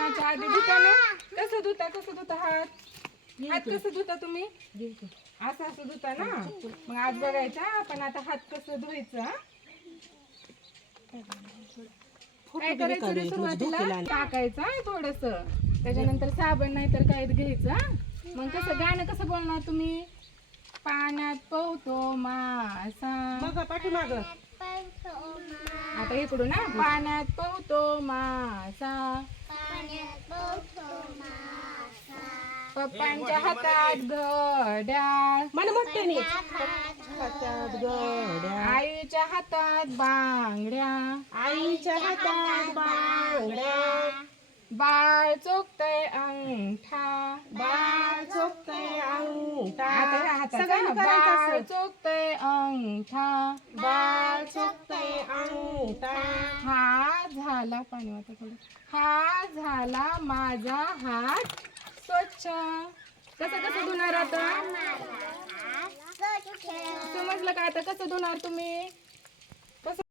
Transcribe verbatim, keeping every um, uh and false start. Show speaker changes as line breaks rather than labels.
जेवणाच्या आधी धुता ना? कसं धुता कसं धुता हात हात कसं धुता तुम्ही असं असं धुता ना? मग आज बघायचं आपण आता हात कसं धुवायचं हा? काय करायचं रे सुरुवातीला टाकायचं थोडस त्याच्यानंतर साबण नाही तर काय घ्यायचं हा? मग कसं गाणं कसं बोलणार तुम्ही पाण्यात पोहतो मासा
पाठीमाग
आता इकडून ना पाण्यात पोहतो मासा पप्पांच्या हातात घड्याळ
मला मोठ्याने
हातात घड्याळ आईच्या हातात बांगड्या
आईच्या हातात बांगड्या
बाळ चोखतय अंगठा
बाळ चोखतय अंगठा
आता ह्या हाताचा
सगळ्यांनी
बाळ
करायचं असं.
चोखतय अंगठा
बाळ चोखतय अंगठा
हा झाला पाणी वाटा थोडं हा झाला माझा हात स्वच्छ कसं कसं धुणार आता समजलं का आता कसं धुणार तुम्ही